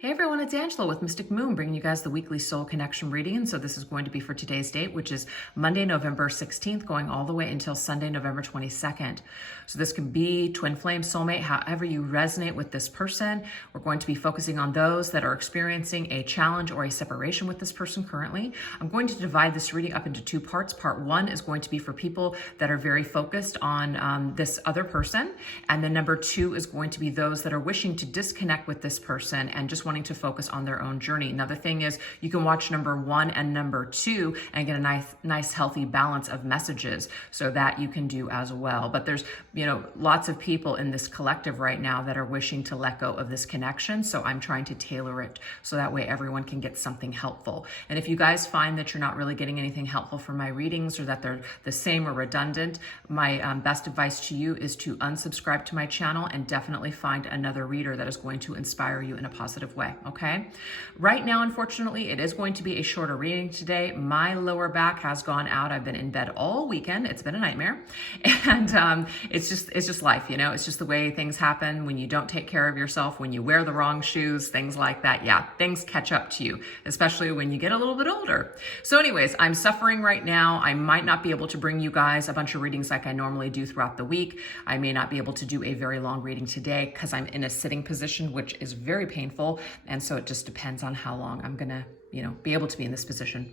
Hey everyone, it's Angela with Mystic Moon, bringing you guys the weekly soul connection reading. And so this is going to be for today's date, which is Monday, November 16th, going all the way until Sunday, November 22nd. So this can be twin flame, soulmate, however you resonate with this person. We're going to be focusing on those that are experiencing a challenge or a separation with this person currently. I'm going to divide this reading up into two parts. Part one is going to be for people that are very focused on this other person. And then number two is going to be those that are wishing to disconnect with this person and just wanting to focus on their own journey. Now, the thing is, you can watch number one and number two and get a nice healthy balance of messages, so that you can do as well. But there's, lots of people in this collective right now that are wishing to let go of this connection. So I'm trying to tailor it so that way everyone can get something helpful. And if you guys find that you're not really getting anything helpful from my readings, or that they're the same or redundant, my best advice to you is to unsubscribe to my channel and definitely find another reader that is going to inspire you in a positive way. Okay. Right now, unfortunately, it is going to be a shorter reading today. My lower back has gone out. I've been in bed all weekend. It's been a nightmare. And it's just life, It's just the way things happen when you don't take care of yourself, when you wear the wrong shoes, things like that. Yeah, things catch up to you, especially when you get a little bit older. So anyways, I'm suffering right now. I might not be able to bring you guys a bunch of readings like I normally do throughout the week. I may not be able to do a very long reading today because I'm in a sitting position, which is very painful. And so it just depends on how long I'm going to, be able to be in this position.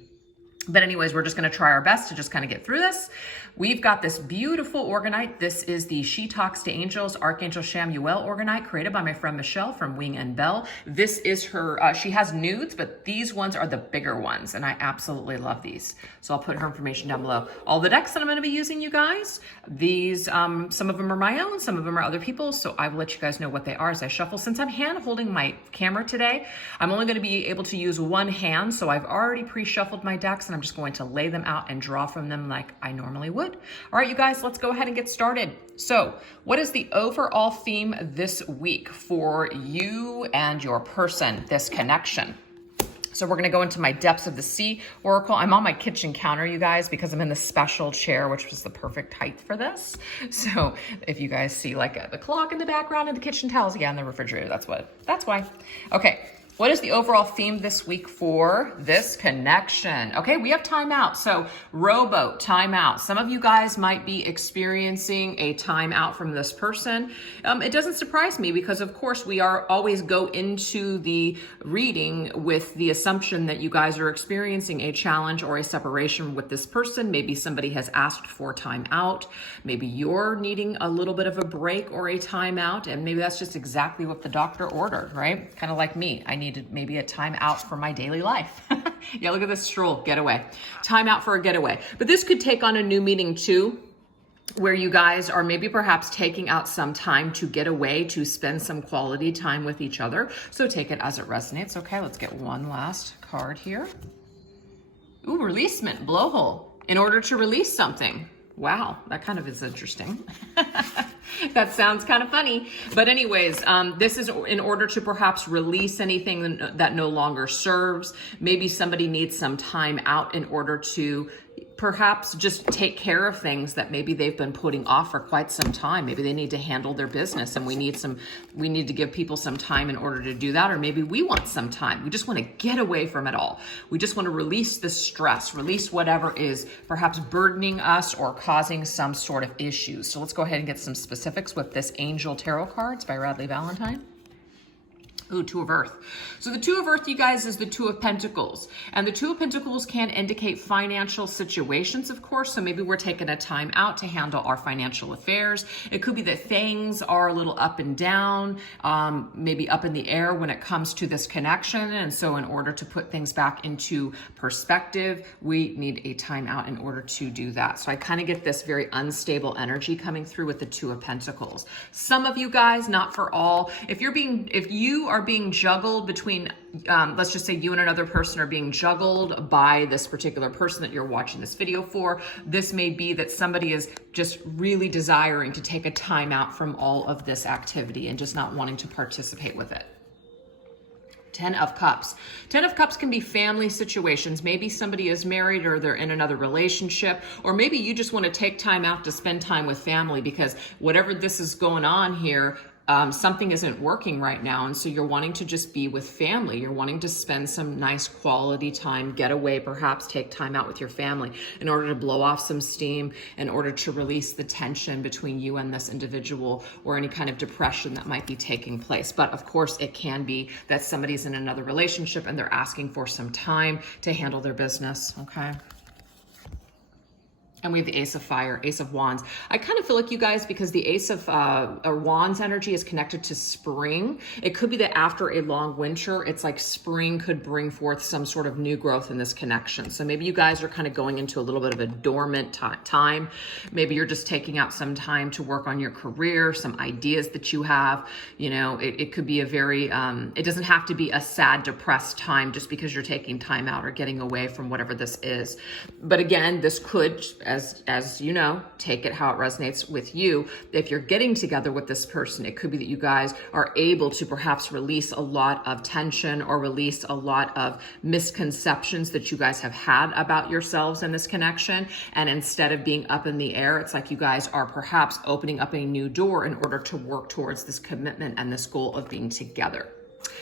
But anyways, we're just going to try our best to just kind of get through this. We've got this beautiful Organite. This is the She Talks to Angels Archangel Shamuel Organite, created by my friend Michelle from Wing and Bell. This is her, she has nudes, but these ones are the bigger ones, and I absolutely love these. So I'll put her information down below. All the decks that I'm going to be using, you guys, these, some of them are my own, some of them are other people's, so I will let you guys know what they are as I shuffle. Since I'm hand holding my camera today, I'm only going to be able to use one hand, so I've already pre-shuffled my decks, and I'm just going to lay them out and draw from them like I normally would. All right, you guys, let's go ahead and get started. So what is the overall theme this week for you and your person, this connection? So we're going to go into my Depths of the Sea Oracle. I'm on my kitchen counter, you guys, because I'm in the special chair, which was the perfect height for this. So if you guys see like the clock in the background and the kitchen towels, yeah, and the refrigerator, that's why. Okay. What is the overall theme this week for this connection? Okay, we have timeout. So rowboat, timeout. Some of you guys might be experiencing a timeout from this person. It doesn't surprise me because, of course, we always go into the reading with the assumption that you guys are experiencing a challenge or a separation with this person. Maybe somebody has asked for time out. Maybe you're needing a little bit of a break or a timeout, and maybe that's just exactly what the doctor ordered, right? Kind of like me. I needed maybe a time out for my daily life. Yeah, look at this stroll, getaway. Time out for a getaway. But this could take on a new meaning too, where you guys are maybe perhaps taking out some time to get away, to spend some quality time with each other. So take it as it resonates. Okay, let's get one last card here. Ooh, releasement, blowhole. In order to release something. Wow, that kind of is interesting. That sounds kind of funny. But anyways, this is in order to perhaps release anything that no longer serves. Maybe somebody needs some time out in order to perhaps just take care of things that maybe they've been putting off for quite some time. Maybe they need to handle their business and we need to give people some time in order to do that. Or maybe we want some time. We just want to get away from it all. We just want to release the stress, release whatever is perhaps burdening us or causing some sort of issues. So let's go ahead and get some specifics with this Angel Tarot cards by Radley Valentine. Ooh, Two of Earth. So the Two of Earth, you guys, is the Two of Pentacles. And the Two of Pentacles can indicate financial situations, of course. So maybe we're taking a time out to handle our financial affairs. It could be that things are a little up and down, maybe up in the air when it comes to this connection. And so in order to put things back into perspective, we need a time out in order to do that. So I kind of get this very unstable energy coming through with the Two of Pentacles. Some of you guys, not for all, if you are being juggled between, let's just say you and another person are being juggled by this particular person that you're watching this video for. This may be that somebody is just really desiring to take a time out from all of this activity and just not wanting to participate with it. 10 of Cups. 10 of Cups can be family situations. Maybe somebody is married or they're in another relationship, or maybe you just want to take time out to spend time with family because whatever this is going on here, something isn't working right now, and so you're wanting to just be with family. You're wanting to spend some nice quality time, get away, perhaps take time out with your family in order to blow off some steam, in order to release the tension between you and this individual, or any kind of depression that might be taking place. But of course, it can be that somebody's in another relationship and they're asking for some time to handle their business, okay? And we have the Ace of Fire, Ace of Wands. I kind of feel like you guys, because the Ace of Wands energy is connected to spring. It could be that after a long winter, it's like spring could bring forth some sort of new growth in this connection. So maybe you guys are kind of going into a little bit of a dormant time. Maybe you're just taking out some time to work on your career, some ideas that you have. You know, it could be a very, it doesn't have to be a sad, depressed time just because you're taking time out or getting away from whatever this is. But again, this could, as you know, take it how it resonates with you. If you're getting together with this person, it could be that you guys are able to perhaps release a lot of tension or release a lot of misconceptions that you guys have had about yourselves in this connection. And instead of being up in the air, it's like you guys are perhaps opening up a new door in order to work towards this commitment and this goal of being together.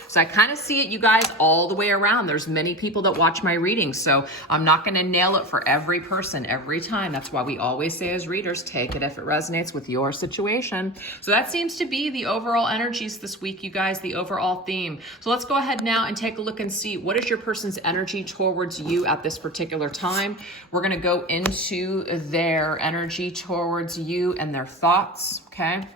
So I kind of see it, you guys, all the way around. There's many people that watch my readings, so I'm not going to nail it for every person every time. That's why we always say as readers, take it if it resonates with your situation. So that seems to be the overall energies this week, you guys, the overall theme. So let's go ahead now and take a look and see what is your person's energy towards you at this particular time. We're going to go into their energy towards you and their thoughts, okay?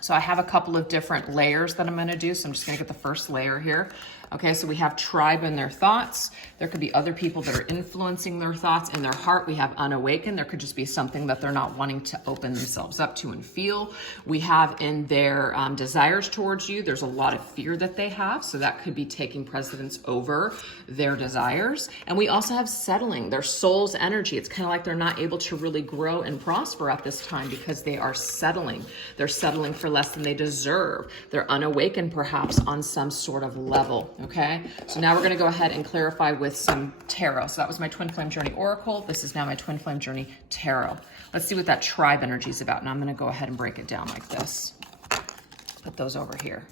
So I have a couple of different layers that I'm going to do. So I'm just going to get the first layer here. Okay, so we have tribe and their thoughts. There could be other people that are influencing their thoughts in their heart. We have unawakened. There could just be something that they're not wanting to open themselves up to and feel. We have in their desires towards you, there's a lot of fear that they have. So that could be taking precedence over their desires. And we also have settling, their soul's energy. It's kind of like they're not able to really grow and prosper at this time because they are settling. They're settling for less than they deserve. They're unawakened perhaps on some sort of level. Okay, so now we're going to go ahead and clarify with some tarot. So that was my Twin Flame Journey Oracle. This is now my Twin Flame Journey Tarot. Let's see what that tribe energy is about. Now I'm going to go ahead and break it down like this. Put those over here.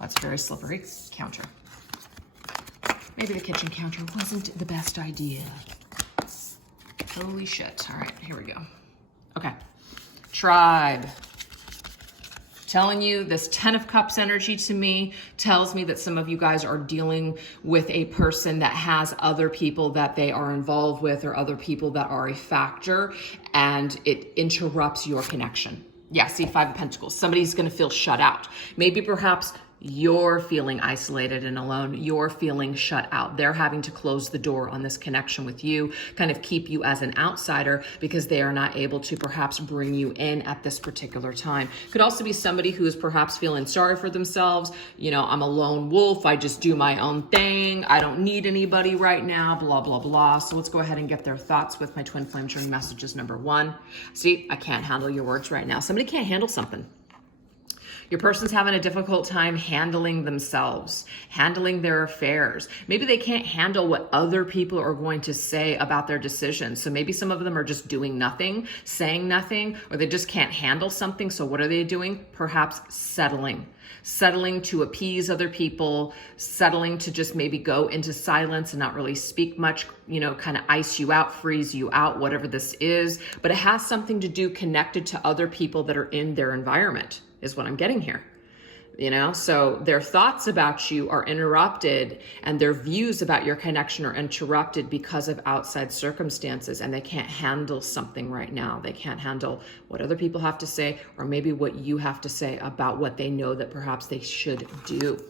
That's very slippery. Counter. Maybe the kitchen counter wasn't the best idea. Holy shit. All right, here we go. Okay, tribe. Telling you this 10 of Cups energy to me tells me that some of you guys are dealing with a person that has other people that they are involved with or other people that are a factor, and it interrupts your connection. Yeah, see, 5 of Pentacles. Somebody's going to feel shut out. Maybe perhaps you're feeling isolated and alone. You're feeling shut out. They're having to close the door on this connection with you, kind of keep you as an outsider because they are not able to perhaps bring you in at this particular time. Could also be somebody who is perhaps feeling sorry for themselves. You know, I'm a lone wolf. I just do my own thing. I don't need anybody right now, blah, blah, blah. So let's go ahead and get their thoughts with my Twin Flame Journey messages. Number 1, see, I can't handle your words right now. Somebody can't handle something. Your person's having a difficult time handling themselves, handling their affairs. Maybe they can't handle what other people are going to say about their decisions. So maybe some of them are just doing nothing, saying nothing, or they just can't handle something. So what are they doing? Perhaps settling to appease other people, settling to just maybe go into silence and not really speak much, you know, kind of ice you out, freeze you out, whatever this is. But it has something to do connected to other people that are in their environment, is what I'm getting here. You know, so their thoughts about you are interrupted and their views about your connection are interrupted because of outside circumstances, and they can't handle something right now. They can't handle what other people have to say, or maybe what you have to say about what they know that perhaps they should do.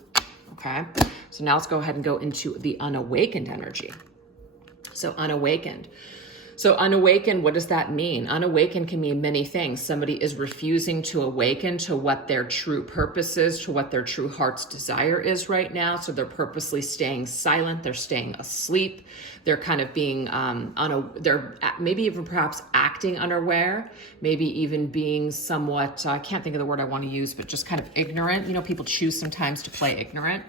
Okay, so now let's go ahead and go into the unawakened energy. So unawakened. So unawakened, what does that mean? Unawakened can mean many things. Somebody is refusing to awaken to what their true purpose is, to what their true heart's desire is right now. So they're purposely staying silent. They're staying asleep. They're kind of being, they're maybe even perhaps acting unaware, maybe even being somewhat, I can't think of the word I want to use, but just kind of ignorant. You know, people choose sometimes to play ignorant.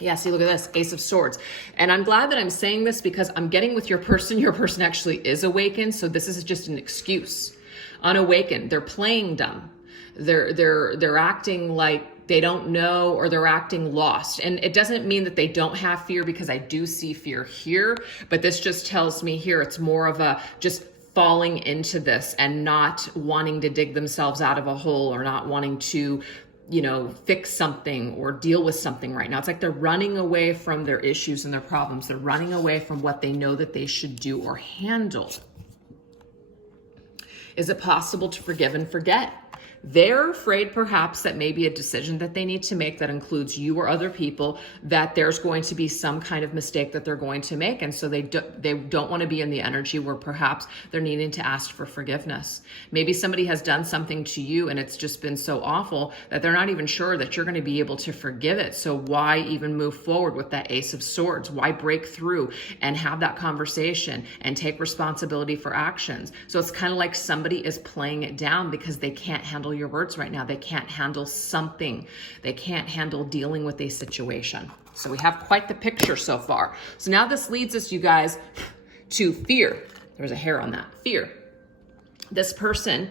Yeah, see, look at this, Ace of Swords. And I'm glad that I'm saying this because I'm getting with your person actually is awakened. So this is just an excuse. Unawakened, they're playing dumb. They're acting like they don't know, or they're acting lost. And it doesn't mean that they don't have fear, because I do see fear here, but this just tells me here it's more of a just falling into this and not wanting to dig themselves out of a hole, or not wanting to, you know, fix something or deal with something right now. It's like they're running away from their issues and their problems. They're running away from what they know that they should do or handle. Is it possible to forgive and forget? They're afraid perhaps that maybe a decision that they need to make that includes you or other people, that there's going to be some kind of mistake that they're going to make. And so they don't want to be in the energy where perhaps they're needing to ask for forgiveness. Maybe somebody has done something to you and it's just been so awful that they're not even sure that you're going to be able to forgive it. So why even move forward with that Ace of Swords? Why break through and have that conversation and take responsibility for actions? So it's kind of like somebody is playing it down because they can't handle your words right now. They can't handle something. They can't handle dealing with a situation. So we have quite the picture so far. So now this leads us, you guys, to fear. There's a hair on that. Fear. This person,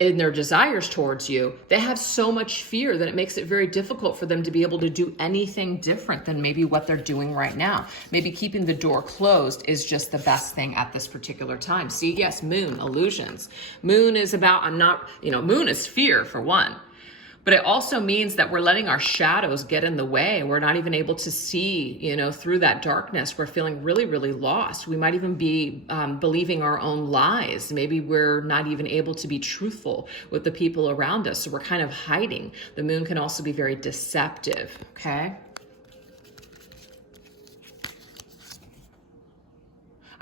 in their desires towards you, they have so much fear that it makes it very difficult for them to be able to do anything different than maybe what they're doing right now. Maybe keeping the door closed is just the best thing at this particular time. See, yes, moon, illusions. Moon is about, moon is fear for one. But it also means that we're letting our shadows get in the way. We're not even able to see, through that darkness. We're feeling really, really lost. We might even be believing our own lies. Maybe we're not even able to be truthful with the people around us. So we're kind of hiding. The moon can also be very deceptive, okay?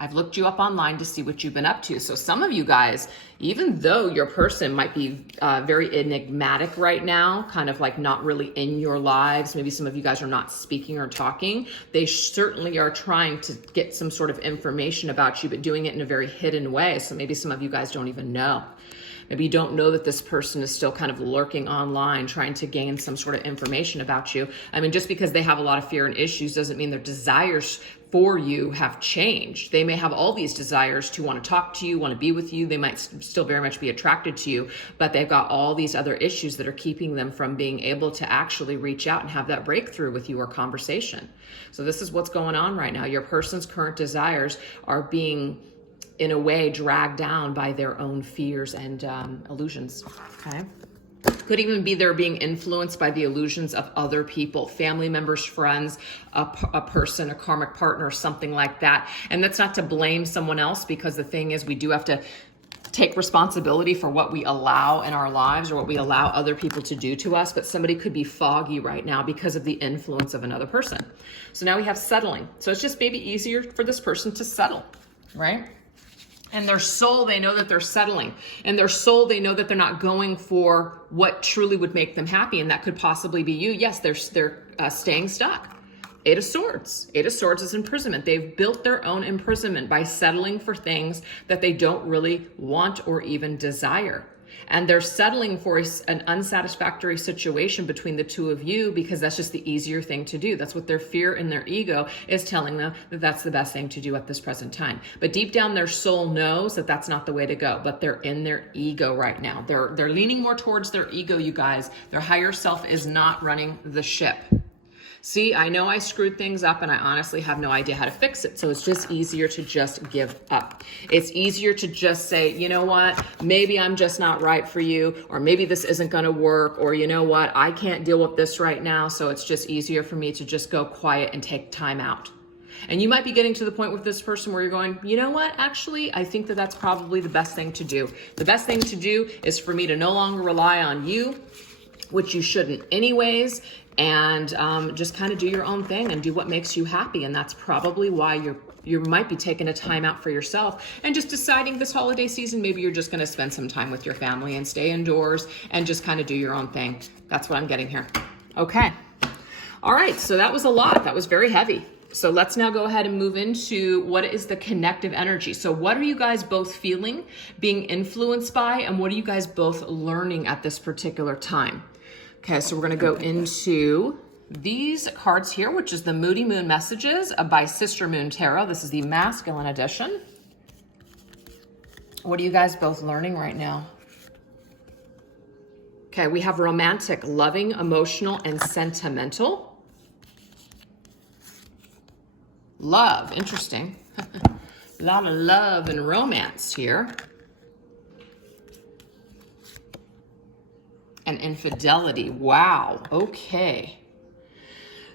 I've looked you up online to see what you've been up to. So some of you guys, even though your person might be very enigmatic right now, kind of like not really in your lives, maybe some of you guys are not speaking or talking, they certainly are trying to get some sort of information about you, but doing it in a very hidden way. So maybe some of you guys don't even know. Maybe you don't know that this person is still kind of lurking online, trying to gain some sort of information about you. I mean, just because they have a lot of fear and issues doesn't mean their desires for you have changed. They may have all these desires to want to talk to you, want to be with you. They might still very much be attracted to you, but they've got all these other issues that are keeping them from being able to actually reach out and have that breakthrough with you or conversation. So this is what's going on right now. Your person's current desires are being, in a way, dragged down by their own fears and illusions, okay? Could even be they're being influenced by the illusions of other people, family members, friends, a person, a karmic partner, something like that. And that's not to blame someone else, because the thing is, we do have to take responsibility for what we allow in our lives or what we allow other people to do to us. But somebody could be foggy right now because of the influence of another person. So now we have settling. So it's just maybe easier for this person to settle, right? And their soul, they know that they're settling. And their soul, they know that they're not going for what truly would make them happy. And that could possibly be you. Yes, they're staying stuck. Eight of Swords. Eight of Swords is imprisonment. They've built their own imprisonment by settling for things that they don't really want or even desire. And they're settling for an unsatisfactory situation between the two of you because that's just the easier thing to do. That's what their fear and their ego is telling them, that that's the best thing to do at this present time. But deep down, their soul knows that that's not the way to go, but they're in their ego right now. They're leaning more towards their ego, you guys. Their higher self is not running the ship. See, I know I screwed things up and I honestly have no idea how to fix it. So it's just easier to just give up. It's easier to just say, you know what, maybe I'm just not right for you, or maybe this isn't going to work, or you know what, I can't deal with this right now. So it's just easier for me to just go quiet and take time out. And you might be getting to the point with this person where you're going, you know what, actually, I think that that's probably the best thing to do. The best thing to do is for me to no longer rely on you, which you shouldn't anyways, and just kind of do your own thing and do what makes you happy. And that's probably why you might be taking a time out for yourself and just deciding this holiday season, maybe you're just going to spend some time with your family and stay indoors and just kind of do your own thing. That's what I'm getting here. Okay. All right. So that was a lot. That was very heavy. So let's now go ahead and move into what is the connective energy. So what are you guys both feeling, being influenced by, and what are you guys both learning at this particular time? Okay, so we're going to go into these cards here, which is the Moody Moon Messages by Sister Moon Tarot. This is the masculine edition. What are you guys both learning right now? Okay, we have romantic, loving, emotional, and sentimental. Love, interesting. A lot of love and romance here. And infidelity, wow, okay.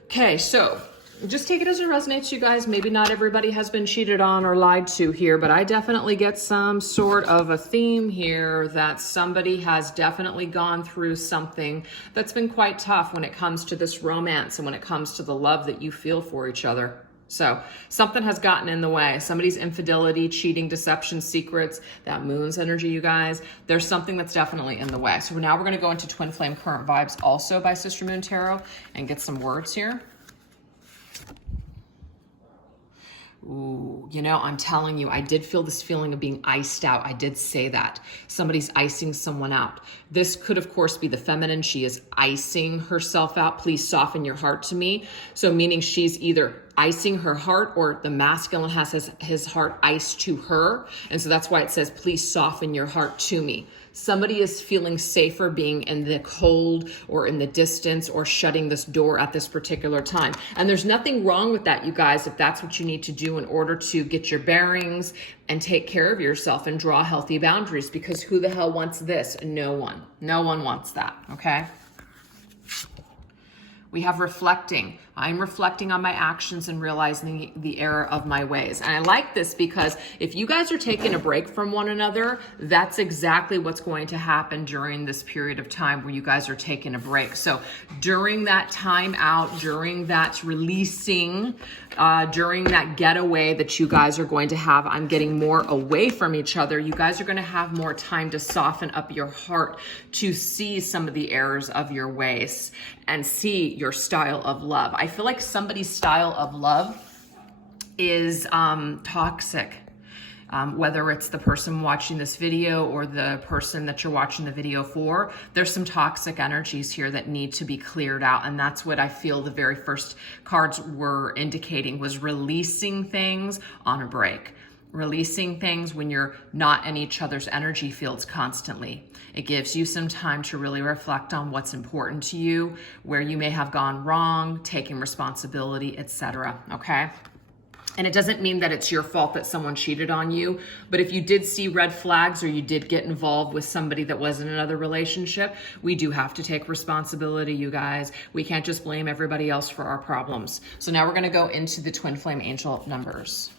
Okay, so just take it as it resonates, you guys. Maybe not everybody has been cheated on or lied to here, but I definitely get some sort of a theme here that somebody has definitely gone through something that's been quite tough when it comes to this romance and when it comes to the love that you feel for each other. So something has gotten in the way. Somebody's infidelity, cheating, deception, secrets, that moon's energy, you guys. There's something that's definitely in the way. So now we're going to go into Twin Flame Current Vibes also by Sister Moon Tarot and get some words here. Ooh, you know, I'm telling you, I did feel this feeling of being iced out. I did say that. Somebody's icing someone out. This could, of course, be the feminine. She is icing herself out. Please soften your heart to me. So meaning she's either icing her heart or the masculine has his heart iced to her. And so that's why it says, please soften your heart to me. Somebody is feeling safer being in the cold or in the distance or shutting this door at this particular time. And there's nothing wrong with that, you guys, if that's what you need to do in order to get your bearings and take care of yourself and draw healthy boundaries, because who the hell wants this? No one. No one wants that, okay? We have reflecting. I'm reflecting on my actions and realizing the error of my ways. And I like this because if you guys are taking a break from one another, that's exactly what's going to happen during this period of time where you guys are taking a break. So during that time out, during that releasing, during that getaway that you guys are going to have, I'm getting more away from each other. You guys are going to have more time to soften up your heart, to see some of the errors of your ways and see your style of love. I feel like somebody's style of love is toxic. Whether it's the person watching this video or the person that you're watching the video for, there's some toxic energies here that need to be cleared out. And that's what I feel the very first cards were indicating, was releasing things on a break. Releasing things when you're not in each other's energy fields constantly. It gives you some time to really reflect on what's important to you, where you may have gone wrong, taking responsibility, etc. Okay? And it doesn't mean that it's your fault that someone cheated on you, but if you did see red flags or you did get involved with somebody that was in another relationship, we do have to take responsibility, you guys. We can't just blame everybody else for our problems. So now we're going to go into the Twin Flame Angel numbers.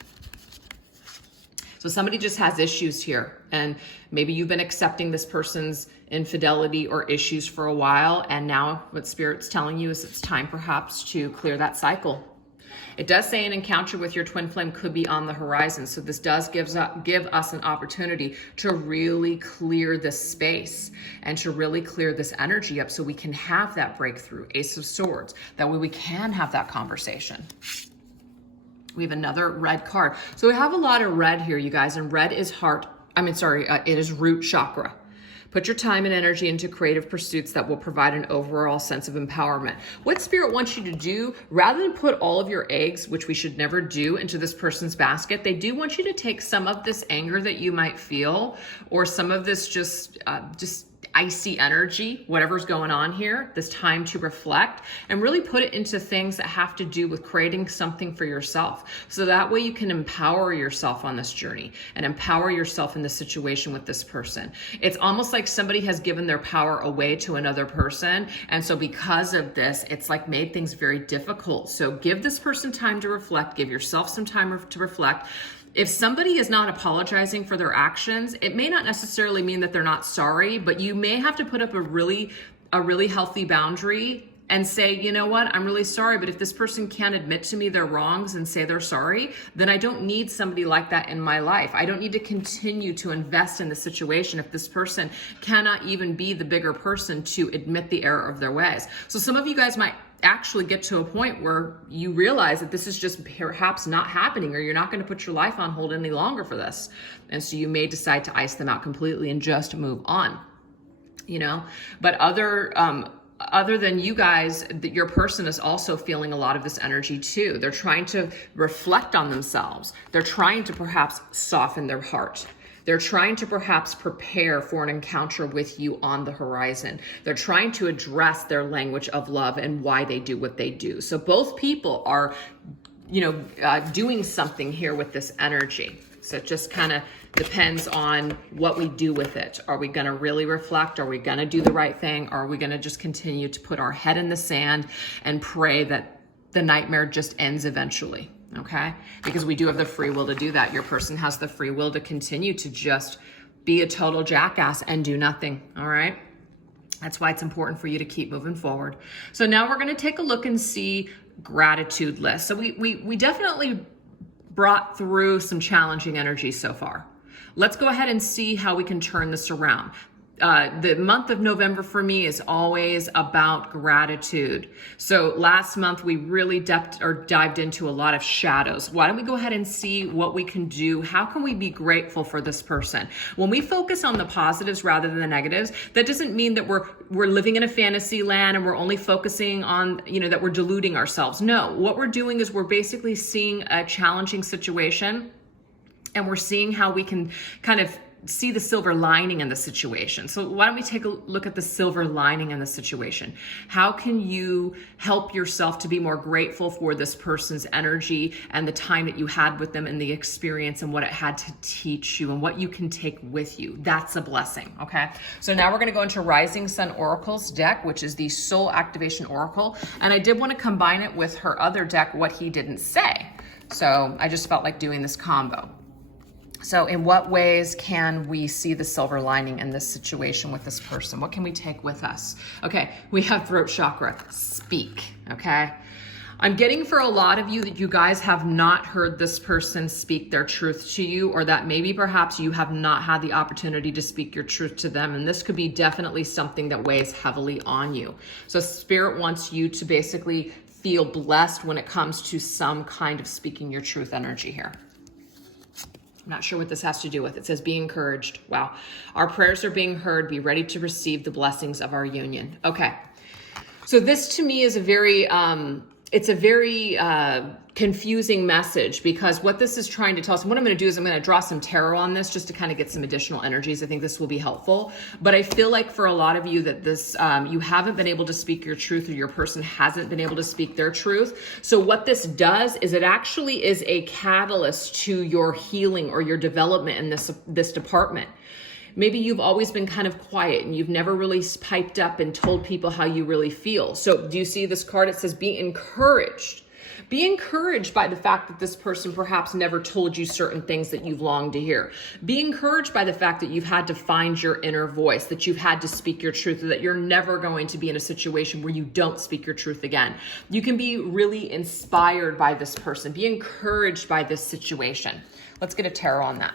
So somebody just has issues here, and maybe you've been accepting this person's infidelity or issues for a while, and now what Spirit's telling you is it's time perhaps to clear that cycle. It does say an encounter with your twin flame could be on the horizon, so this does give us an opportunity to really clear this space and to really clear this energy up so we can have that breakthrough. Ace of Swords. That way we can have that conversation. We have another red card. So we have a lot of red here, you guys, and red is it is root chakra. Put your time and energy into creative pursuits that will provide an overall sense of empowerment. What Spirit wants you to do, rather than put all of your eggs, which we should never do, into this person's basket, they do want you to take some of this anger that you might feel, or some of this just icy energy, whatever's going on here, this time to reflect, and really put it into things that have to do with creating something for yourself. So that way you can empower yourself on this journey and empower yourself in this situation with this person. It's almost like somebody has given their power away to another person. And so because of this, it's like made things very difficult. So give this person time to reflect, give yourself some time to reflect. If somebody is not apologizing for their actions, it may not necessarily mean that they're not sorry, but you may have to put up a really healthy boundary and say, you know what, I'm really sorry, but if this person can't admit to me their wrongs and say they're sorry, then I don't need somebody like that in my life. I don't need to continue to invest in the situation if this person cannot even be the bigger person to admit the error of their ways. So some of you guys might actually get to a point where you realize that this is just perhaps not happening, or you're not going to put your life on hold any longer for this. And so you may decide to ice them out completely and just move on, you know. But other than you guys, your person is also feeling a lot of this energy too. They're trying to reflect on themselves. They're trying to perhaps soften their heart. They're trying to perhaps prepare for an encounter with you on the horizon. They're trying to address their language of love and why they do what they do. So both people are, doing something here with this energy. So it just kind of depends on what we do with it. Are we going to really reflect? Are we going to do the right thing? Or are we going to just continue to put our head in the sand and pray that the nightmare just ends eventually? Okay? Because we do have the free will to do that. Your person has the free will to continue to just be a total jackass and do nothing. All right? That's why it's important for you to keep moving forward. So now we're going to take a look and see gratitude list. So we definitely brought through some challenging energy so far. Let's go ahead and see how we can turn this around. The month of November for me is always about gratitude. So last month we really dived into a lot of shadows. Why don't we go ahead and see what we can do? How can we be grateful for this person? When we focus on the positives rather than the negatives, that doesn't mean that we're living in a fantasy land and we're only focusing on, that we're deluding ourselves. No, what we're doing is we're basically seeing a challenging situation and we're seeing how we can kind of see the silver lining in the situation. So why don't we take a look at the silver lining in the situation? How can you help yourself to be more grateful for this person's energy and the time that you had with them and the experience and what it had to teach you and what you can take with you? That's a blessing, okay? So now we're going to go into Rising Sun Oracle's deck, which is the Soul Activation Oracle. And I did want to combine it with her other deck, What He Didn't Say. So I just felt like doing this combo. So in what ways can we see the silver lining in this situation with this person? What can we take with us? Okay, we have throat chakra, speak, okay? I'm getting for a lot of you that you guys have not heard this person speak their truth to you, or that maybe perhaps you have not had the opportunity to speak your truth to them. And this could be definitely something that weighs heavily on you. So Spirit wants you to basically feel blessed when it comes to some kind of speaking your truth energy here. I'm not sure what this has to do with. It says, be encouraged. Wow. Our prayers are being heard. Be ready to receive the blessings of our union. Okay. So this to me is a very confusing message, because what this is trying to tell us, and what I'm going to do is I'm going to draw some tarot on this just to kind of get some additional energies. I think this will be helpful. But I feel like for a lot of you that this, you haven't been able to speak your truth, or your person hasn't been able to speak their truth. So what this does is it actually is a catalyst to your healing or your development in this department. Maybe you've always been kind of quiet and you've never really piped up and told people how you really feel. So do you see this card? It says, be encouraged. Be encouraged by the fact that this person perhaps never told you certain things that you've longed to hear. Be encouraged by the fact that you've had to find your inner voice, that you've had to speak your truth, that you're never going to be in a situation where you don't speak your truth again. You can be really inspired by this person. Be encouraged by this situation. Let's get a tarot on that.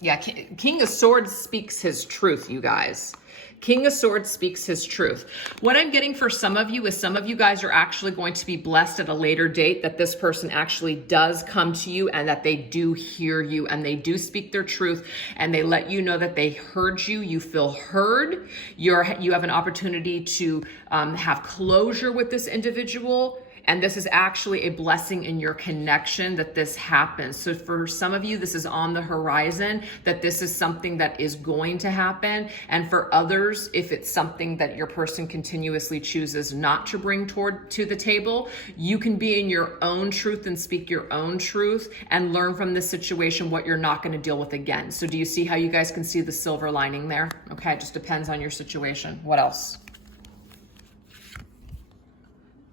Yeah, King of Swords speaks his truth, you guys. King of Swords speaks his truth. What I'm getting for some of you is some of you guys are actually going to be blessed at a later date that this person actually does come to you and that they do hear you and they do speak their truth and they let you know that they heard you. You feel heard. You have an opportunity to have closure with this individual. And this is actually a blessing in your connection that this happens. So for some of you, this is on the horizon, that this is something that is going to happen. And for others, if it's something that your person continuously chooses not to bring to the table, you can be in your own truth and speak your own truth and learn from this situation what you're not going to deal with again. So do you see how you guys can see the silver lining there? Okay, it just depends on your situation. What else?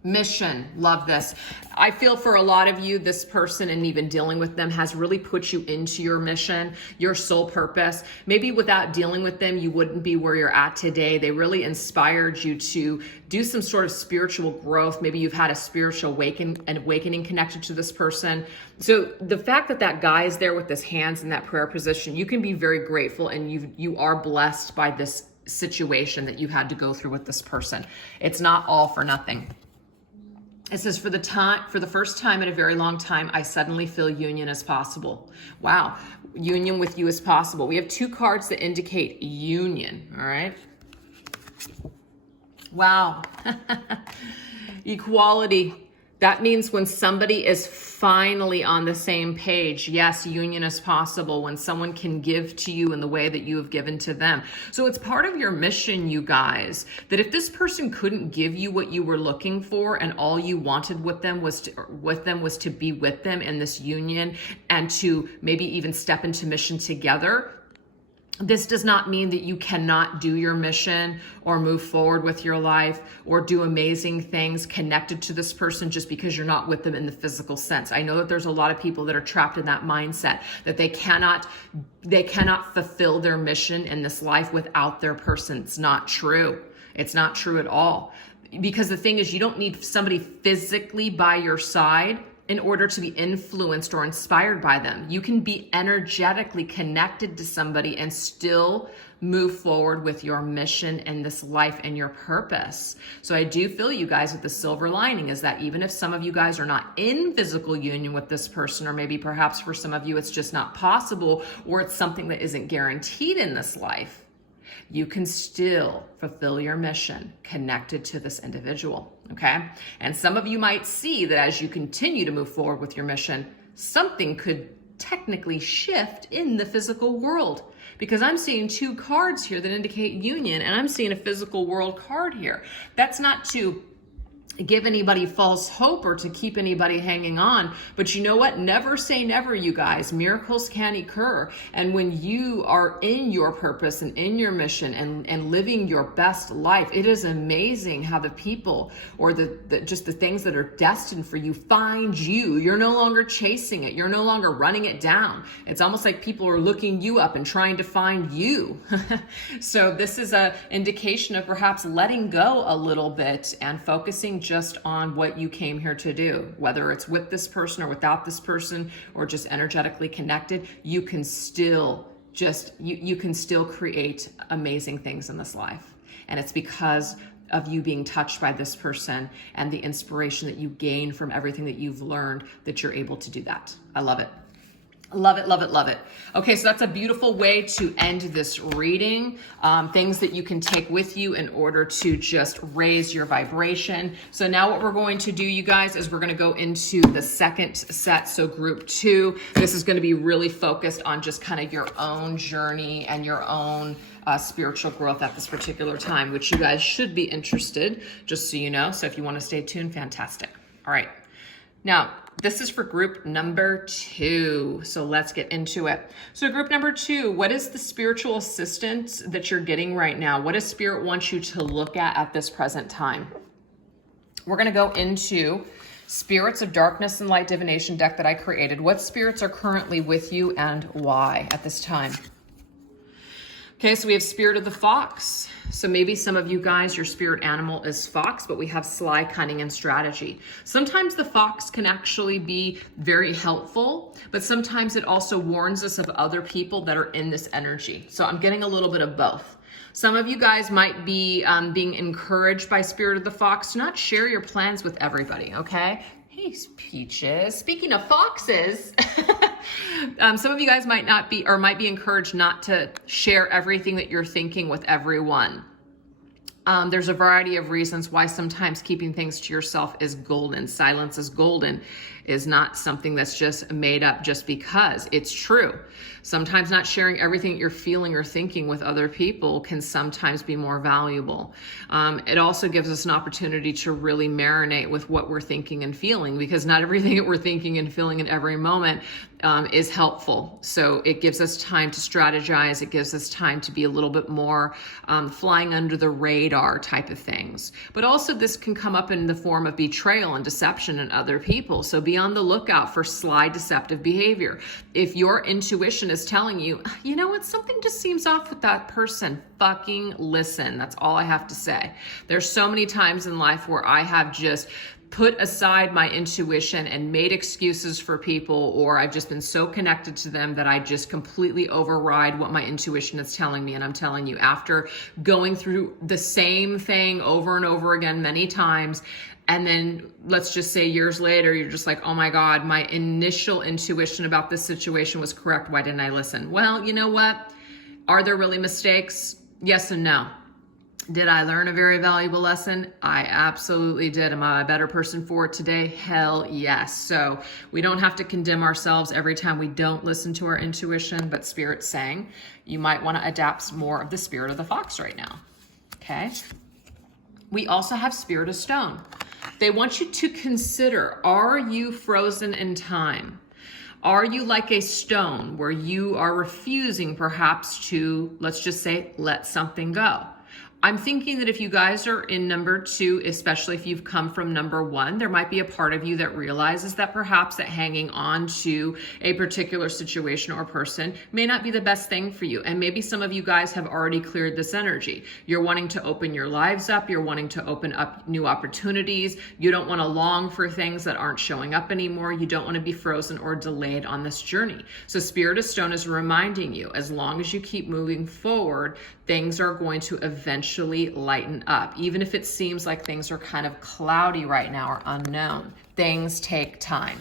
Mission. Love this. I feel for a lot of you, this person and even dealing with them has really put you into your mission, your soul purpose. Maybe without dealing with them, you wouldn't be where you're at today. They really inspired you to do some sort of spiritual growth. Maybe you've had a spiritual awakening connected to this person. So the fact that that guy is there with his hands in that prayer position, you can be very grateful, and you are blessed by this situation that you had to go through with this person. It's not all for nothing. It says, for the first time in a very long time, I suddenly feel union is possible. Wow. Union with you is possible. We have two cards that indicate union. All right. Wow. Equality. That means when somebody is finally on the same page, yes, union is possible when someone can give to you in the way that you have given to them. So it's part of your mission, you guys, that if this person couldn't give you what you were looking for and all you wanted with them was to be with them in this union and to maybe even step into mission together, this does not mean that you cannot do your mission or move forward with your life or do amazing things connected to this person just because you're not with them in the physical sense. I know that there's a lot of people that are trapped in that mindset that they cannot fulfill their mission in this life without their person. It's not true. It's not true at all. Because the thing is, you don't need somebody physically by your side in order to be influenced or inspired by them. You can be energetically connected to somebody and still move forward with your mission in this life and your purpose. So I do feel you guys with the silver lining is that even if some of you guys are not in physical union with this person, or maybe perhaps for some of you it's just not possible, or it's something that isn't guaranteed in this life, you can still fulfill your mission connected to this individual, okay? And some of you might see that as you continue to move forward with your mission, something could technically shift in the physical world, because I'm seeing two cards here that indicate union, and I'm seeing a physical world card here. That's not to give anybody false hope or to keep anybody hanging on. But you know what? Never say never, you guys. Miracles can occur. And when you are in your purpose and in your mission and living your best life, it is amazing how the people or just the things that are destined for you find you. You're no longer chasing it. You're no longer running it down. It's almost like people are looking you up and trying to find you. So this is an indication of perhaps letting go a little bit and focusing just on what you came here to do, whether it's with this person or without this person or just energetically connected. You can still you can still create amazing things in this life. And it's because of you being touched by this person and the inspiration that you gain from everything that you've learned that you're able to do that. I love it. Love it, love it, love it. Okay, so that's a beautiful way to end this reading. Things that you can take with you in order to just raise your vibration. So now what we're going to do, you guys, is we're going to go into the second set. So group 2, this is going to be really focused on just kind of your own journey and your own spiritual growth at this particular time, which you guys should be interested, just so you know. So if you want to stay tuned, fantastic. All right. Now, this is for group number 2. So let's get into it. So group number 2, what is the spiritual assistance that you're getting right now? What does Spirit want you to look at this present time? We're going to go into Spirits of Darkness and Light Divination deck that I created. What spirits are currently with you and why at this time? Okay, so we have Spirit of the Fox. So maybe some of you guys, your spirit animal is fox, but we have sly, cunning, and strategy. Sometimes the fox can actually be very helpful, but sometimes it also warns us of other people that are in this energy. So I'm getting a little bit of both. Some of you guys might be being encouraged by Spirit of the Fox to not share your plans with everybody, okay? Hey, Peaches. Speaking of foxes, some of you guys might be encouraged not to share everything that you're thinking with everyone. There's a variety of reasons why sometimes keeping things to yourself is golden. Silence is golden is not something that's just made up just because. It's true. Sometimes not sharing everything that you're feeling or thinking with other people can sometimes be more valuable. It also gives us an opportunity to really marinate with what we're thinking and feeling, because not everything that we're thinking and feeling in every moment is helpful. So it gives us time to strategize. It gives us time to be a little bit more flying under the radar type of things. But also this can come up in the form of betrayal and deception in other people. So be on the lookout for sly, deceptive behavior. If your intuition is telling you, you know what, something just seems off with that person, fucking listen. That's all I have to say. There's so many times in life where I have just put aside my intuition and made excuses for people, or I've just been so connected to them that I just completely override what my intuition is telling me. And I'm telling you, after going through the same thing over and over again many times, and then let's just say years later, you're just like, oh my God, my initial intuition about this situation was correct. Why didn't I listen? Well, you know what? Are there really mistakes? Yes and no. Did I learn a very valuable lesson? I absolutely did. Am I a better person for it today? Hell yes. So we don't have to condemn ourselves every time we don't listen to our intuition, but Spirit's saying you might want to adapt more of the spirit of the fox right now. Okay. We also have Spirit of Stone. They want you to consider, are you frozen in time? Are you like a stone where you are refusing perhaps to, let's just say, let something go? I'm thinking that if you guys are in number 2, especially if you've come from number 1, there might be a part of you that realizes that perhaps that hanging on to a particular situation or person may not be the best thing for you. And maybe some of you guys have already cleared this energy. You're wanting to open your lives up. You're wanting to open up new opportunities. You don't want to long for things that aren't showing up anymore. You don't want to be frozen or delayed on this journey. So Spirit of Stone is reminding you, as long as you keep moving forward, things are going to eventually lighten up. Even if it seems like things are kind of cloudy right now or unknown, things take time.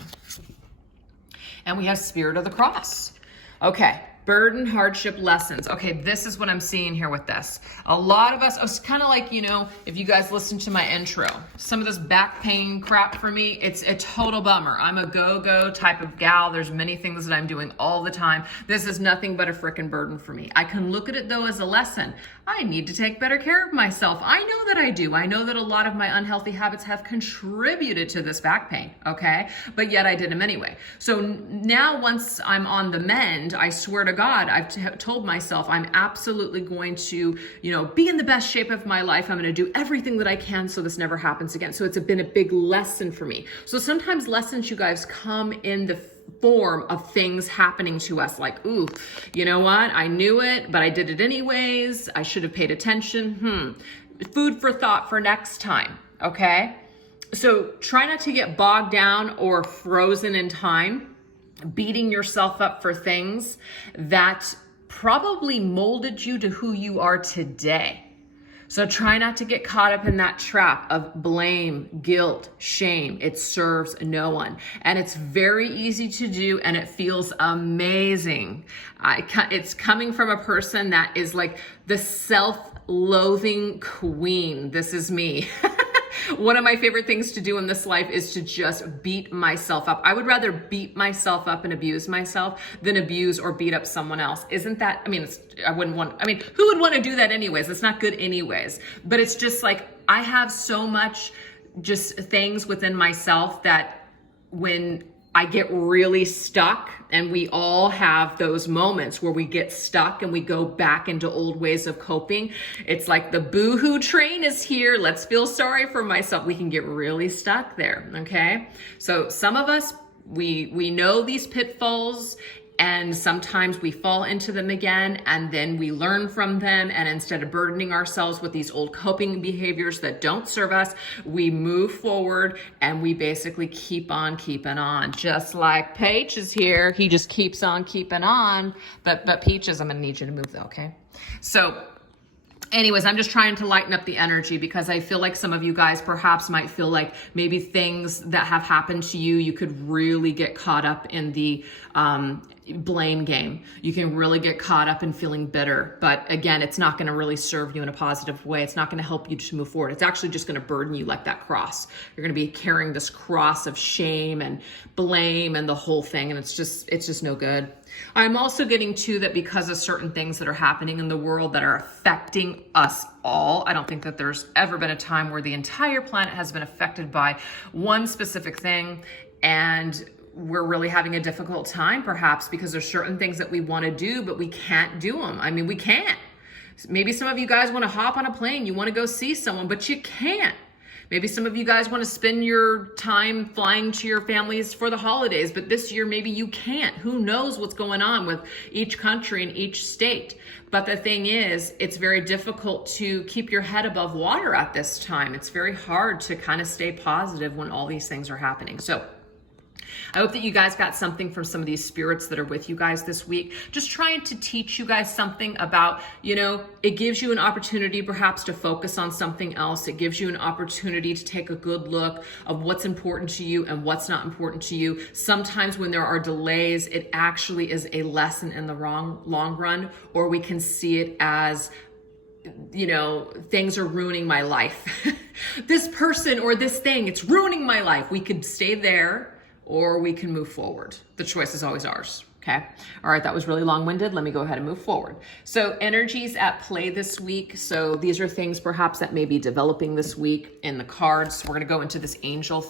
And we have Spirit of the Cross. Okay, burden, hardship, lessons. Okay, this is what I'm seeing here with this. A lot of us, it's kind of like, you know, if you guys listen to my intro, some of this back pain crap for me, it's a total bummer. I'm a go-go type of gal. There's many things that I'm doing all the time. This is nothing but a freaking burden for me. I can look at it though as a lesson. I need to take better care of myself. I know that I do. I know that a lot of my unhealthy habits have contributed to this back pain, okay? But yet I did them anyway. So now once I'm on the mend, I swear to God, I've told myself I'm absolutely going to, you know, be in the best shape of my life. I'm going to do everything that I can so this never happens again. So it's been a big lesson for me. So sometimes lessons, you guys, come in the form of things happening to us, like, ooh, you know what? I knew it, but I did it anyways. I should have paid attention. Food for thought for next time, okay? So try not to get bogged down or frozen in time, beating yourself up for things that probably molded you to who you are today. So try not to get caught up in that trap of blame, guilt, shame. It serves no one. And it's very easy to do, and it feels amazing. It's coming from a person that is like the self-loathing queen. This is me. One of my favorite things to do in this life is to just beat myself up. I would rather beat myself up and abuse myself than abuse or beat up someone else. Isn't that, who would want to do that anyways? It's not good anyways. But it's just like, I have so much just things within myself that when I get really stuck, and we all have those moments where we get stuck and we go back into old ways of coping. It's like the boohoo train is here. Let's feel sorry for myself. We can get really stuck there, okay? So some of us, we know these pitfalls, and sometimes we fall into them again, and then we learn from them. And instead of burdening ourselves with these old coping behaviors that don't serve us, we move forward and we basically keep on keeping on. Just like Peach is here. He just keeps on keeping on. But Peaches, I'm gonna need you to move though, okay? So anyways, I'm just trying to lighten up the energy because I feel like some of you guys perhaps might feel like maybe things that have happened to you, you could really get caught up in the blame game. You can really get caught up in feeling bitter. But again, it's not going to really serve you in a positive way. It's not going to help you to move forward. It's actually just going to burden you like that cross. You're going to be carrying this cross of shame and blame and the whole thing. And it's just no good. I'm also getting to that because of certain things that are happening in the world that are affecting us all. I don't think that there's ever been a time where the entire planet has been affected by one specific thing, and we're really having a difficult time perhaps because there's certain things that we want to do, but we can't do them. I mean, we can't. Maybe some of you guys want to hop on a plane. You want to go see someone, but you can't. Maybe some of you guys want to spend your time flying to your families for the holidays, but this year maybe you can't. Who knows what's going on with each country and each state. But the thing is, it's very difficult to keep your head above water at this time. It's very hard to kind of stay positive when all these things are happening. So I hope that you guys got something from some of these spirits that are with you guys this week. Just trying to teach you guys something about, it gives you an opportunity perhaps to focus on something else. It gives you an opportunity to take a good look of what's important to you and what's not important to you. Sometimes when there are delays, it actually is a lesson in the long run, or we can see it as things are ruining my life. This person or this thing, it's ruining my life. We could stay there or we can move forward. The choice is always ours. Okay. All right. That was really long-winded. Let me go ahead and move forward. So energies at play this week. So these are things perhaps that may be developing this week in the cards. We're going to go into this Angel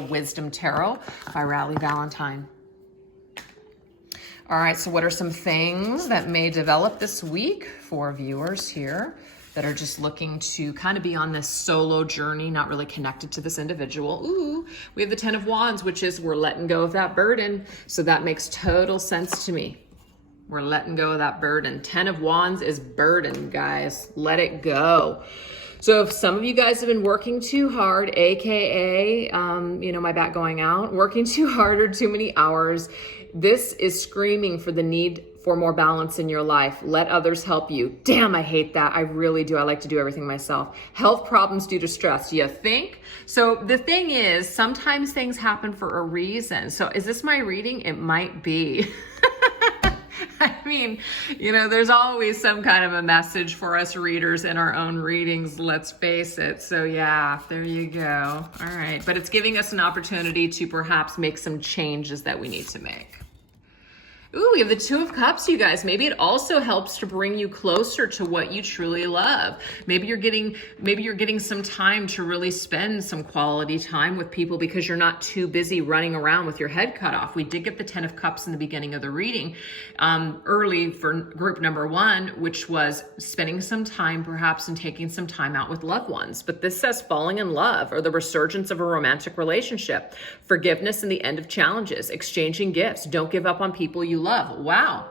Wisdom Tarot by Riley Valentine. All right. So what are some things that may develop this week for viewers here that are just looking to kind of be on this solo journey, not really connected to this individual? Ooh, we have the 10 of Wands, which is we're letting go of that burden. So that makes total sense to me. We're letting go of that burden. 10 of Wands is burden, guys. Let it go. So if some of you guys have been working too hard, AKA, my back going out, working too hard or too many hours, this is screaming for the need for more balance in your life. Let others help you. Damn, I hate that. I really do. I like to do everything myself. Health problems due to stress. You think? So the thing is, sometimes things happen for a reason. So is this my reading? It might be. I mean, there's always some kind of a message for us readers in our own readings, let's face it. So yeah, there you go. All right. But it's giving us an opportunity to perhaps make some changes that we need to make. Ooh, we have the 2 of Cups, you guys. Maybe it also helps to bring you closer to what you truly love. Maybe you're getting some time to really spend some quality time with people because you're not too busy running around with your head cut off. We did get the 10 of Cups in the beginning of the reading, early for group number 1, which was spending some time perhaps and taking some time out with loved ones. But this says falling in love or the resurgence of a romantic relationship, forgiveness and the end of challenges, exchanging gifts. Don't give up on people you love. Wow.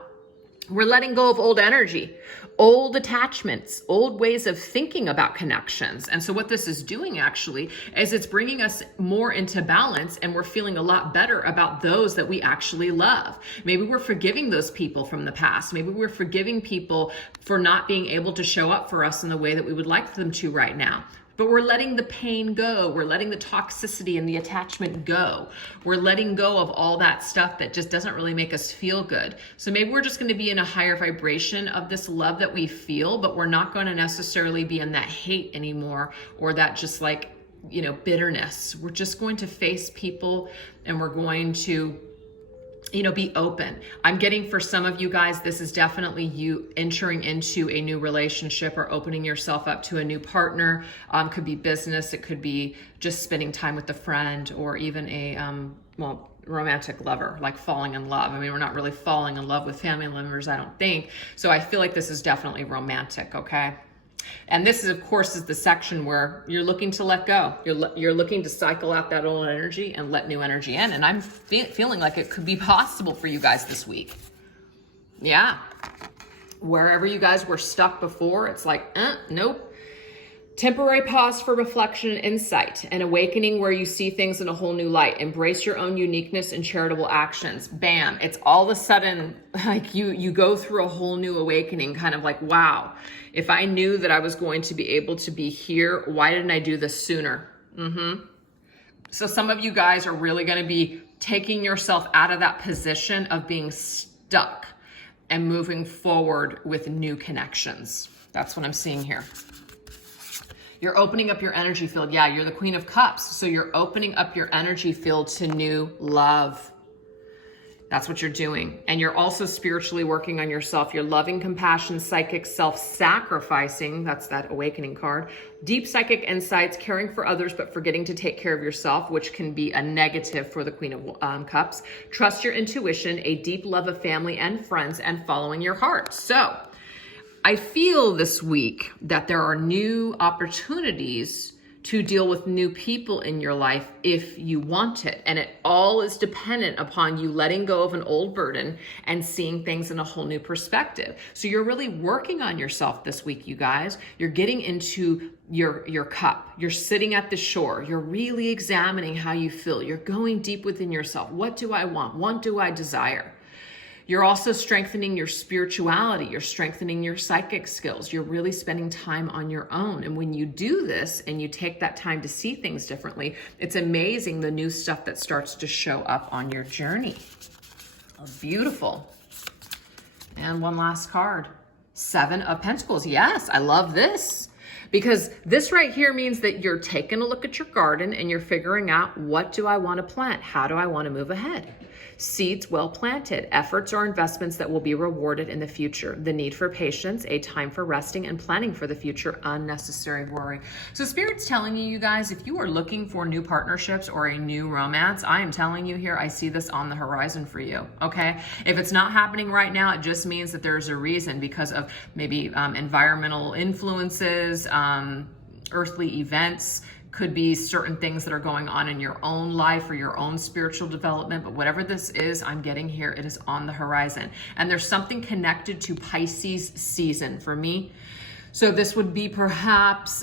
We're letting go of old energy, old attachments, old ways of thinking about connections. And so what this is doing actually is it's bringing us more into balance, and we're feeling a lot better about those that we actually love. Maybe we're forgiving those people from the past. Maybe we're forgiving people for not being able to show up for us in the way that we would like them to right now. But we're letting the pain go. We're letting the toxicity and the attachment go. We're letting go of all that stuff that just doesn't really make us feel good. So maybe we're just going to be in a higher vibration of this love that we feel, but we're not going to necessarily be in that hate anymore or that just bitterness. We're just going to face people and we're going to be open. I'm getting for some of you guys, this is definitely you entering into a new relationship or opening yourself up to a new partner. Could be business. It could be just spending time with a friend or even a, romantic lover, like falling in love. I mean, we're not really falling in love with family members, I don't think. So I feel like this is definitely romantic. Okay. And this is, of course, is the section where you're looking to let go. You're looking to cycle out that old energy and let new energy in. And I'm feeling like it could be possible for you guys this week. Yeah. Wherever you guys were stuck before, it's like, nope. Temporary pause for reflection and insight, an awakening where you see things in a whole new light. Embrace your own uniqueness and charitable actions. Bam. It's all of a sudden like you go through a whole new awakening, kind of like, wow, if I knew that I was going to be able to be here, why didn't I do this sooner? So some of you guys are really going to be taking yourself out of that position of being stuck and moving forward with new connections. That's what I'm seeing here. You're opening up your energy field. Yeah, you're the Queen of Cups. So you're opening up your energy field to new love. That's what you're doing. And you're also spiritually working on yourself. You're loving, compassion, psychic, self-sacrificing. That's that awakening card. Deep psychic insights, caring for others, but forgetting to take care of yourself, which can be a negative for the Queen of Cups. Trust your intuition, a deep love of family and friends, and following your heart. So I feel this week that there are new opportunities to deal with new people in your life if you want it. And it all is dependent upon you letting go of an old burden and seeing things in a whole new perspective. So you're really working on yourself this week, you guys. You're getting into your cup. You're sitting at the shore. You're really examining how you feel. You're going deep within yourself. What do I want? What do I desire? You're also strengthening your spirituality. You're strengthening your psychic skills. You're really spending time on your own. And when you do this and you take that time to see things differently, it's amazing the new stuff that starts to show up on your journey. Oh, beautiful. And one last card. Seven of Pentacles. Yes, I love this. Because this right here means that you're taking a look at your garden and you're figuring out, what do I want to plant? How do I want to move ahead? Seeds well planted, efforts or investments that will be rewarded in the future. The need for patience, a time for resting and planning for the future, unnecessary worry. So Spirit's telling you, you guys, if you are looking for new partnerships or a new romance, I am telling you here, I see this on the horizon for you, okay? If it's not happening right now, it just means that there's a reason, because of maybe environmental influences, earthly events, could be certain things that are going on in your own life or your own spiritual development. But whatever this is, I'm getting here, it is on the horizon. And there's something connected to Pisces season for me. So this would be perhaps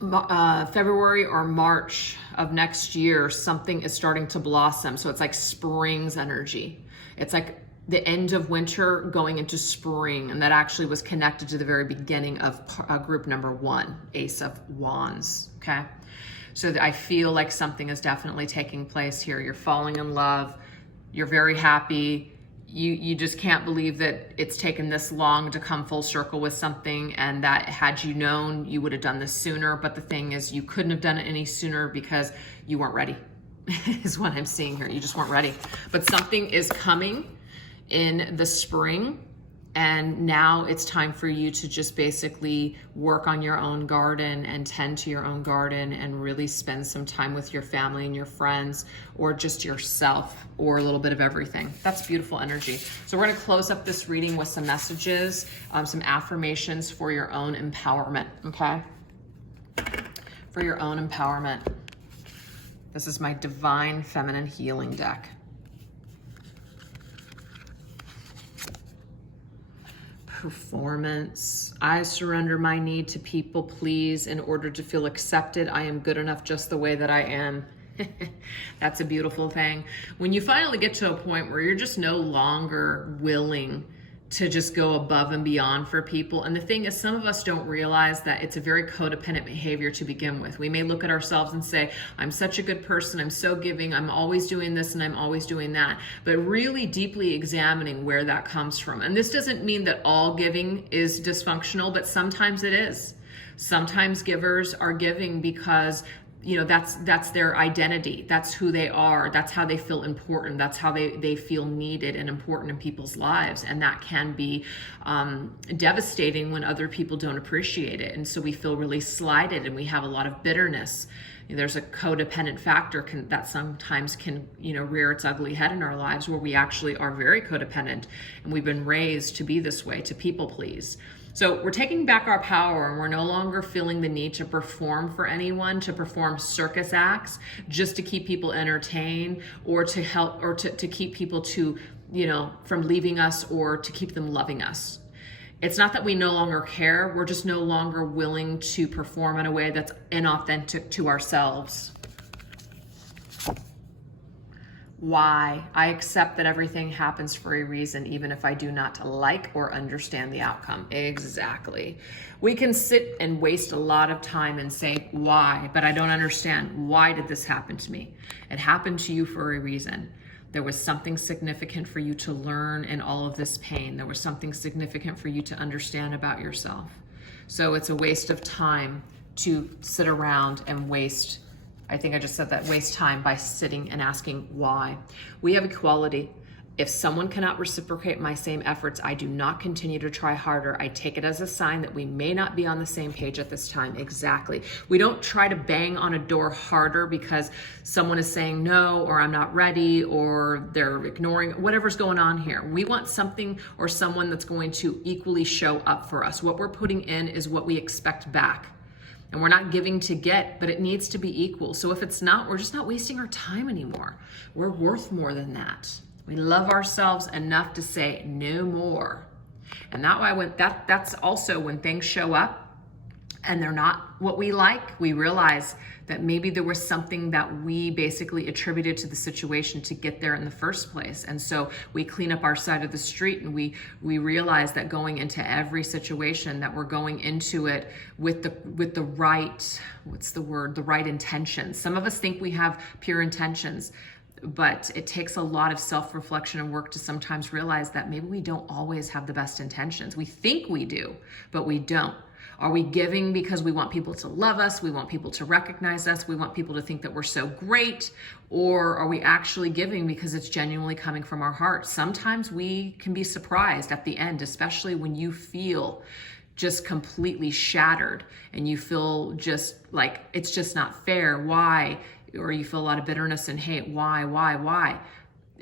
February or March of next year, something is starting to blossom. So it's like spring's energy. It's like the end of winter going into spring, and that actually was connected to the very beginning of group number 1, Ace of Wands, okay? So I feel like something is definitely taking place here. You're falling in love, you're very happy, you just can't believe that it's taken this long to come full circle with something, and that had you known, you would have done this sooner. But the thing is, you couldn't have done it any sooner because you weren't ready, is what I'm seeing here. You just weren't ready. But something is coming in the spring, and now it's time for you to just basically work on your own garden and tend to your own garden and really spend some time with your family and your friends, or just yourself, or a little bit of everything. That's beautiful energy. So we're going to close up this reading with some messages, some affirmations for your own empowerment, okay? For your own empowerment. This is my Divine Feminine Healing deck. Performance. I surrender my need to people please in order to feel accepted. I am good enough just the way that I am. That's a beautiful thing. When you finally get to a point where you're just no longer willing to just go above and beyond for people. And the thing is, some of us don't realize that it's a very codependent behavior to begin with. We may look at ourselves and say, I'm such a good person, I'm so giving, I'm always doing this and I'm always doing that. But really deeply examining where that comes from. And this doesn't mean that all giving is dysfunctional, but sometimes it is. Sometimes givers are giving because that's their identity. That's who they are. That's how they feel important. That's how they feel needed and important in people's lives. And that can be devastating when other people don't appreciate it. And so we feel really slighted and we have a lot of bitterness. There's a codependent factor that sometimes can rear its ugly head in our lives, where we actually are very codependent and we've been raised to be this way, to people please. So we're taking back our power, and we're no longer feeling the need to perform for anyone, to perform circus acts just to keep people entertained, or to help, or to keep people from leaving us, or to keep them loving us. It's not that we no longer care, we're just no longer willing to perform in a way that's inauthentic to ourselves. Why? I accept that everything happens for a reason, even if I do not like or understand the outcome. Exactly. We can sit and waste a lot of time and say, why? But I don't understand. Why did this happen to me? It happened to you for a reason. There was something significant for you to learn in all of this pain. There was something significant for you to understand about yourself. So it's a waste of time to sit around and waste, I think I just said that, waste time by sitting and asking why. We have equality. If someone cannot reciprocate my same efforts, I do not continue to try harder. I take it as a sign that we may not be on the same page at this time. Exactly. We don't try to bang on a door harder because someone is saying no, or I'm not ready, or they're ignoring, whatever's going on here. We want something or someone that's going to equally show up for us. What we're putting in is what we expect back. And we're not giving to get, but it needs to be equal. So if it's not, we're just not wasting our time anymore. We're worth more than that. We love ourselves enough to say no more. And that's also when things show up and they're not what we like, we realize that maybe there was something that we basically attributed to the situation to get there in the first place. And so we clean up our side of the street, and we realize that going into every situation, that we're going into it with the right, the right intentions. Some of us think we have pure intentions, But it takes a lot of self-reflection and work to sometimes realize that maybe we don't always have the best intentions. We think we do, but we don't. Are we giving because we want people to love us? We want people to recognize us? We want people to think that we're so great? Or are we actually giving because it's genuinely coming from our heart? Sometimes we can be surprised at the end, especially when you feel just completely shattered and you feel just like it's just not fair. Why? Or you feel a lot of bitterness and hate. Why?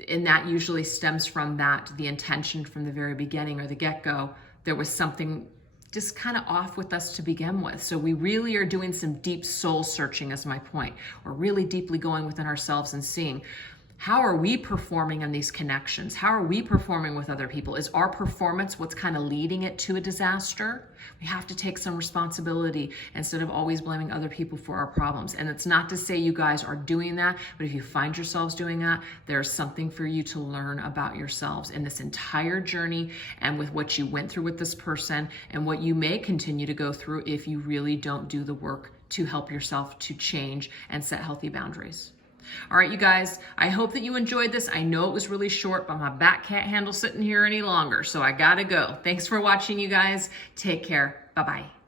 And that usually stems from the intention from the very beginning or the get-go. There was something just kind of off with us to begin with. So we really are doing some deep soul searching, is my point. We're really deeply going within ourselves and seeing, how are we performing in these connections? How are we performing with other people? Is our performance what's kind of leading it to a disaster? We have to take some responsibility instead of always blaming other people for our problems. And it's not to say you guys are doing that, but if you find yourselves doing that, there's something for you to learn about yourselves in this entire journey and with what you went through with this person and what you may continue to go through if you really don't do the work to help yourself to change and set healthy boundaries. All right, you guys, I hope that you enjoyed this. I know it was really short, but my back can't handle sitting here any longer, so I gotta go. Thanks for watching, you guys. Take care. Bye-bye.